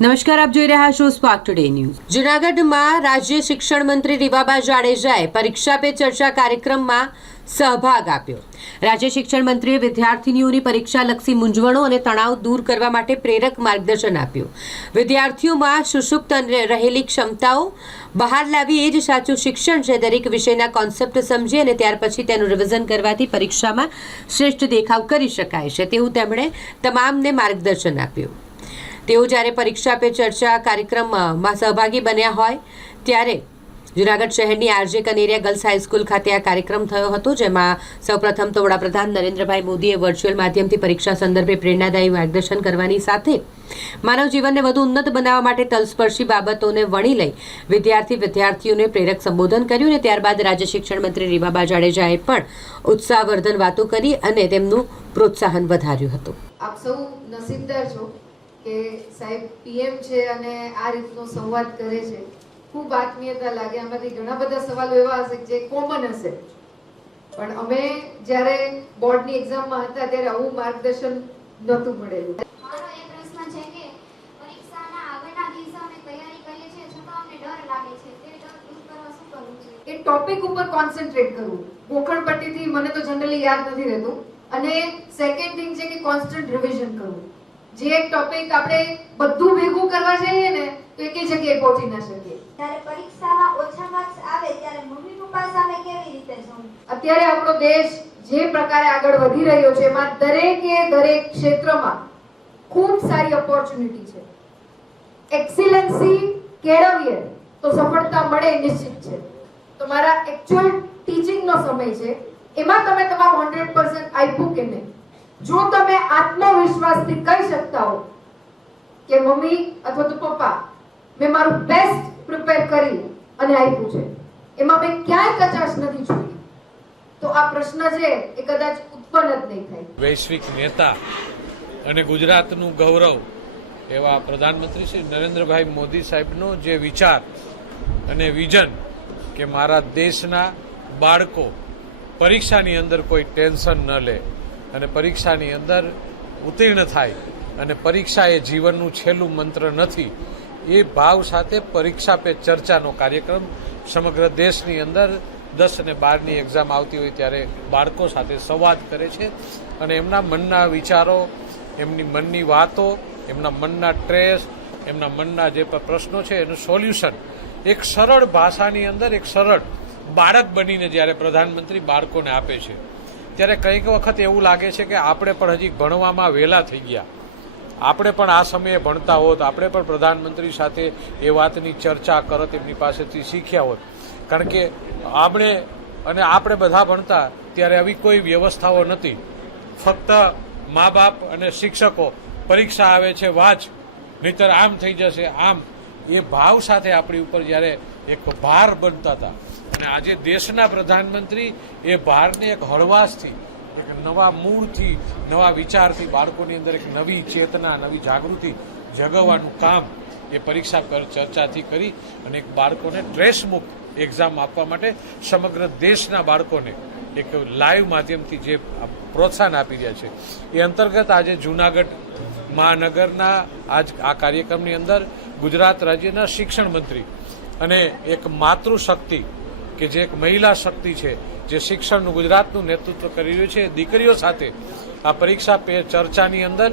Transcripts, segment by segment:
નમસ્કાર, આપ જોઈ રહ્યા છો સ્પાર્ક ટુડે ન્યૂઝ। જૂનાગઢમાં રાજ્ય શિક્ષણ મંત્રી રીવાબા જાડેજાએ પરીક્ષા પે ચર્ચા કાર્યક્રમમાં સહભાગ આપ્યો। રાજ્ય શિક્ષણ મંત્રીએ વિદ્યાર્થીનીઓની પરીક્ષાલક્ષી મૂંઝવણો અને તણાવ દૂર કરવા માટે પ્રેરક માર્ગદર્શન આપ્યું। વિદ્યાર્થીઓમાં સુષુપ્ત રહેલી ક્ષમતાઓ બહાર લાવી એ જ સાચું શિક્ષણ છે। દરેક વિષયના કોન્સેપ્ટ સમજી અને ત્યાર પછી તેનું રિવિઝન કરવાથી પરીક્ષામાં શ્રેષ્ઠ દેખાવ કરી શકાય છે તેવું તેમણે તમામને માર્ગદર્શન આપ્યું। તેઓ જ્યારે પરીક્ષા પે ચર્ચા કાર્યક્રમમાં સહભાગી બન્યા હોય ત્યારે જૂનાગઢ શહેરની આરજે કનેરિયા ગર્લ્સ હાઈસ્કૂલ ખાતે આ કાર્યક્રમ થયો હતો, જેમાં સૌપ્રથમ તો વડાપ્રધાન નરેન્દ્રભાઈ મોદીએ વર્ચ્યુઅલ માધ્યમથી પરીક્ષા સંદર્ભે પ્રેરણાદાયી માર્ગદર્શન કરવાની સાથે માનવ જીવનને વધુ ઉન્નત બનાવવા માટે તલસ્પર્શી બાબતોને વણી લઈ વિદ્યાર્થીઓને પ્રેરક સંબોધન કર્યું અને ત્યારબાદ રાજ્ય શિક્ષણ મંત્રી રીવાબા જાડેજાએ પણ ઉત્સાહવર્ધન વાતો કરી અને તેમનું પ્રોત્સાહન વધાર્યું હતું। આપ સૌ નસીબદાર છો કે સાહેબ પીએમ છે અને આ રીતનો સંવાદ કરે છે। ખૂબ આત્મીયતા લાગે। આમાંથી ઘણા બધા સવાલો એવા હશે જે કોમન હશે, પણ અમે જ્યારે બોર્ડની એક્ઝામમાં હતા ત્યારે આવું માર્ગદર્શન નહોતું મળેલું। મારો એ પ્રશ્ન છે કે પરીક્ષાના આગળના દિવસે અમે તૈયારી કરીએ છીએ છતાં અમને ડર લાગે છે, તે ડર દૂર કરવા શું કરવું જોઈએ? એ ટોપિક ઉપર કોન્સન્ટ્રેટ કરવું। ગોખણપટ્ટીથી મને તો જનરલી યાદ નથી રહેતું। અને સેકન્ડ થિંગ છે કે કોન્સ્ટન્ટ રિવિઝન કરવું। જે એક ટોપિક આપણે બધું ભેગું કરવા જઈએ ને તો એકે જગ્યાએ પહોંચી ના શકીએ। જ્યારે પરીક્ષામાં ઓછા માર્ક્સ આવે ત્યારે મમ્મી પપ્પા સામે કેવી રીતે જવું? અત્યારે આપણો દેશ જે પ્રકારે આગળ વધી રહ્યો છે એમાં દરેક ક્ષેત્રમાં ખૂબ સારી ઓપોર્ચ્યુનિટી છે। એક્સિલન્સી કેળવીએ તો સફળતા મળે નિશ્ચિત છે। તો મારા એક્ચ્યુઅલ ટીચિંગનો સમય છે, એમાં તમે તમારું 100% આપ્યું કે નહીં? જો તમે આત્મવિશ્વાસથી કહી શકતા હો કે મમ્મી અથવા તો પપ્પા મેં મારું બેસ્ટ પ્રિપેર કરી અને આપ્યું છે, એમાં મેં ક્યાંય કચાશ નથી જોઈ, તો આ પ્રશ્ન છે એ કદાચ ઉત્પન્ન જ નહીં થાય। વૈશ્વિક નેતા અને ગુજરાતનું ગૌરવ એવા પ્રધાનમંત્રી શ્રી નરેન્દ્રભાઈ મોદી સાહેબનો જે વિચાર અને વિઝન કે મારા દેશના બાળકો પરીક્ષાની અંદર કોઈ ટેન્શન ન લે અને પરીક્ષાની અંદર ઉત્તીર્ણ થાય અને પરીક્ષા એ જીવનનું છેલ્લું મંત્ર નથી, એ ભાવ સાથે પરીક્ષા પે ચર્ચાનો કાર્યક્રમ સમગ્ર દેશની અંદર 10 અને 12ની એક્ઝામ આવતી હોય ત્યારે બાળકો સાથે સંવાદ કરે છે અને એમના મનના વિચારો, એમની મનની વાતો, એમના મનના ટ્રેસ, એમના મનના જે પ્રશ્નો છે એનું સોલ્યુશન એક સરળ ભાષાની અંદર એક સરળ બાળક બનીને જ્યારે પ્રધાનમંત્રી બાળકોને આપે છે ત્યારે કંઈક વખત એવું લાગે છે કે આપણે પણ હજી ભણવામાં વહેલા થઈ ગયા। આપણે પણ આ સમયે ભણતા હોત, આપણે પણ પ્રધાનમંત્રી સાથે એ વાતની ચર્ચા કરત, એમની પાસેથી શીખ્યા હોત। કારણ કે આપણે બધા ભણતા ત્યારે આવી કોઈ વ્યવસ્થાઓ નથી। ફક્ત મા બાપ અને શિક્ષકો પરીક્ષા આવે છે વાંચ, નહીતર આમ થઈ જશે આમ, એ ભાવ સાથે આપણી ઉપર જ્યારે એક ભાર બનતા હતા અને આજે દેશના પ્રધાનમંત્રી એ ભારને એક હળવાશથી, એક નવા મૂળથી, નવા વિચારથી બાળકોની અંદર એક નવી ચેતના, નવી જાગૃતિ જગાવવાનું કામ એ પરીક્ષા પર ચર્ચાથી કરી અને એક બાળકોને સ્ટ્રેસમુક્ત એક્ઝામ આપવા માટે સમગ્ર દેશના બાળકોને એક લાઈવ માધ્યમથી જે પ્રોત્સાહન આપી રહ્યા છે એ અંતર્ગત આજે જૂનાગઢ મહાનગરના આ કાર્યક્રમની અંદર ગુજરાત રાજ્યના શિક્ષણ મંત્રી અને એક માતૃશક્તિ કે જે એક મહિલા શક્તિ છે, જે શિક્ષણનું ગુજરાતનું નેતૃત્વ કરી રહ્યું છે, દીકરીઓ સાથે આ પરીક્ષા પે ચર્ચાની અંદર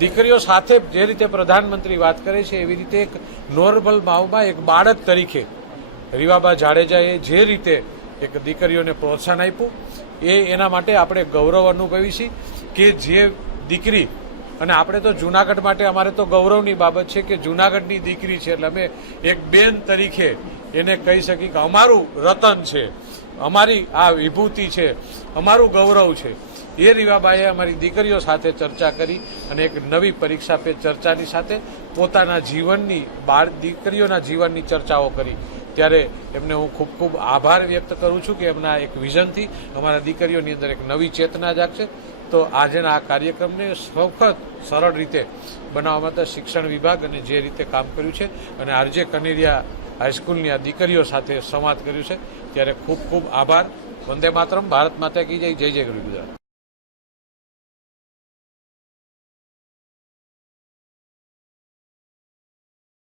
દીકરીઓ સાથે જે રીતે પ્રધાનમંત્રી વાત કરે છે એવી રીતે એક નોર્મલ ભાવમાં એક બાળક તરીકે રીવાબા જાડેજાએ જે રીતે એક દીકરીઓને પ્રોત્સાહન આપ્યું એના માટે આપણે ગૌરવ અનુભવી છીએ કે જે દીકરી, અને આપણે તો જૂનાગઢ માટે અમારે તો ગૌરવની બાબત છે કે જૂનાગઢની દીકરી છે એટલે અમે એક બેન તરીકે એને કહી શકી કે અમારું રતન છે, અમારી આ વિભૂતિ છે, અમારું ગૌરવ છે। એ રીવાબાએ અમારી દીકરીઓ સાથે ચર્ચા કરી અને એક નવી પરીક્ષા પે ચર્ચાની સાથે પોતાના જીવનની દીકરીઓના જીવનની ચર્ચાઓ કરી ત્યારે એમને હું ખૂબ ખૂબ આભાર વ્યક્ત કરું છું કે એમના એક વિઝનથી અમારા દીકરીઓની અંદર એક નવી ચેતના જાગશે। તો આજના આ કાર્યક્રમને સખત સરળ રીતે બનાવવા માટે શિક્ષણ વિભાગ અને જે રીતે કામ કર્યું છે અને આરજે કનેરિયા હાઈસ્કૂલની આ દીકરીઓ સાથે સંવાદ કર્યું છે ત્યારે ખૂબ ખૂબ આભાર। વંદે માતરમ, ભારત માતા કી જય, જય જય ગરવી ગુજરાત।